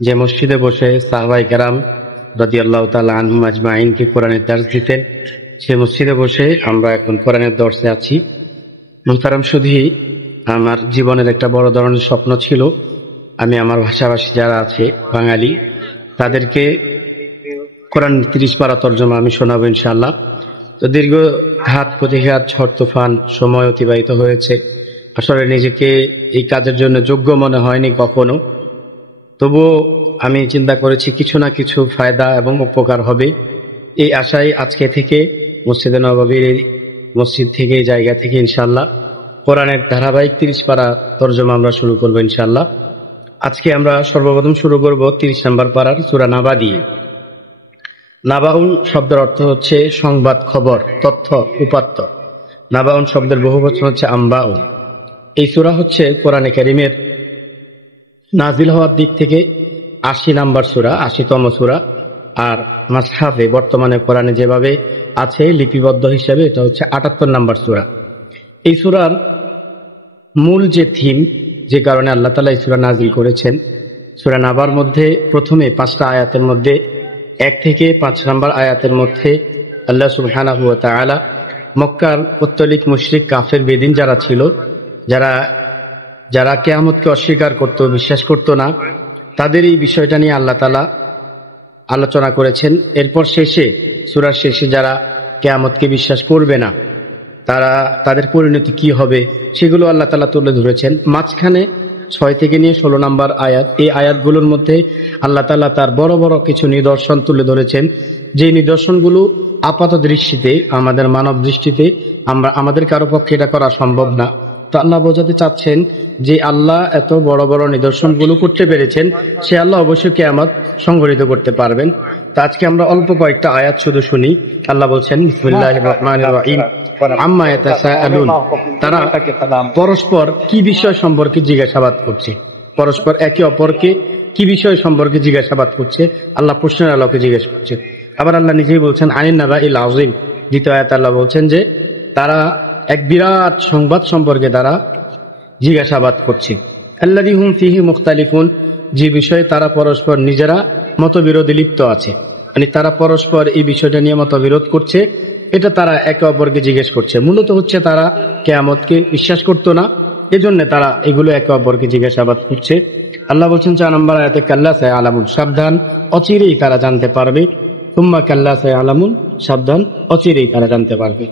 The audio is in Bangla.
যে মসজিদে বসে সাহাবায়ে কেরাম রাদিয়াল্লাহু তাআলা আনহুম আজমাইনকে কোরআনের দার্স দিতেন, সেই মসজিদে বসে আমরা এখন কোরআনের দর্শে আছি। মুহতারাম শুধু আমার জীবনের একটা বড় ধরনের স্বপ্ন ছিল, আমি আমার ভাষাভাষী যারা আছে বাঙালি তাদেরকে কোরআন 30 পারা তর্জমা আমি শোনাবো ইনশাআল্লাহ। তো দীর্ঘ ঘাত প্রতিঘাত ঝড় তুফান সময় অতিবাহিত হয়েছে, আসলে নিজেকে এই কাজের জন্য যোগ্য মনে হয়নি কখনো। তবুও আমি চিন্তা করেছি কিছু না কিছু ফায়দা এবং উপকার হবে, এই আশায় আজকে থেকে মসজিদে নববীর মসজিদ থেকে এই জায়গা থেকে ইনশাআল্লাহ কোরআনের ধারাবাহিক 30 পারা তর্জমা আমরা শুরু করবো ইনশাআল্লাহ। আজকে আমরা সর্বপ্রথম শুরু করব 30 নম্বর পারার সূরা নাবা দিয়ে। নাবাউন শব্দের অর্থ হচ্ছে সংবাদ, খবর, তথ্য, উপাত্ত। নাবাউন শব্দের বহুবচন হচ্ছে আম্বাউন। এই সূরা হচ্ছে কোরআনে কারীমের নাজিল হওয়ার দিক থেকে 80 নম্বর সূরা, 80তম সূরা। আর মাসহাফে বর্তমানে কোরআনে যেভাবে আছে লিপিবদ্ধ হিসাবে এটা হচ্ছে 78 নম্বর সূরা। এই সূরার মূল যে থিম, যে কারণে আল্লাহ তাআলা এই সূরা নাজিল করেছেন, সূরা নাবার মধ্যে প্রথমে 5টা আয়াতের মধ্যে 1 থেকে 5 নম্বর আয়াতের মধ্যে আল্লাহ সুবহানাহু ওয়া তাআলা মক্কার পৌত্তলিক মুশরিক কাফের বেদিন যারা ছিল, যারা কিয়ামতকে অস্বীকার করত, বিশ্বাস করত না, তাদের এই বিষয়টা নিয়ে আল্লাহ তাআলা আলোচনা করেছেন। এরপর শেষে, সূরার শেষে যারা কিয়ামতকে বিশ্বাস করবে না তাদের পরিণতি কি হবে সেগুলো আল্লাহ তাআলা তুলে ধরেছেন। মাঝখানে 6 থেকে নিয়ে 16 নম্বর আয়াত, এই আয়াতগুলোর মধ্যে আল্লাহ তাআলা তার বড় বড় কিছু নিদর্শন তুলে ধরেছেন, যে নিদর্শনগুলো আপাত দৃষ্টিতে, আমাদের মানব দৃষ্টিতে আমাদের কারো পক্ষে এটা করা সম্ভব না। তো আল্লাহ বোঝাতে চাচ্ছেন যে আল্লাহ এত বড় বড় নিদর্শনগুলো করতে পেরেছেন, সে আল্লাহ অবশ্যই কিয়ামত সংঘটিত করতে পারবেন। তো আজকে আমরা অল্প কয়েকটা আয়াত শুধু শুনি। আল্লাহ বলছেন, বিসমিল্লাহির রহমানির রহিম, আম্মা ইয়াতাসাআলুন, তারা পরস্পর কি বিষয় সম্পর্কে জিজ্ঞাসাবাদ করছে, পরস্পর একে অপরকে কি বিষয় সম্পর্কে জিজ্ঞাসাবাদ করছে, আল্লাহ প্রশ্নের আলোকে জিজ্ঞেস করছে। আবার আল্লাহ নিজেই বলছেন আনিন নাবাইল আযীম, দ্বিতীয় আয়াতে আল্লাহ বলছেন যে তারা এক বিরাট সংবাদ সম্পর্কে তারা জিজ্ঞাসাবাদ করছে। আল্লাযী হুম ফীহি মুখতালিফুন, যে বিষয়ে তারা পরস্পর নিজেরা মতবিরোধে লিপ্ত আছে, মানে তারা পরস্পর এই বিষয়টা নিয়ে মতবিরোধ করছে, এটা তারা একে অপরকে জিজ্ঞেস করছে। মূলত হচ্ছে তারা কিয়ামতকে বিশ্বাস করতো না, এজন্য তারা এগুলো একে অপরকে জিজ্ঞাসাবাদ করছে। আল্লাহ বলছেন 4 নম্বর আয়াতে, কাল্লা সায়ালামুন, সাবধান, অচিরেই তারা জানতে পারবে। সুম্মা কাল্লা সায়ালামুন, সাবধান, অচিরেই তারা জানতে পারবে।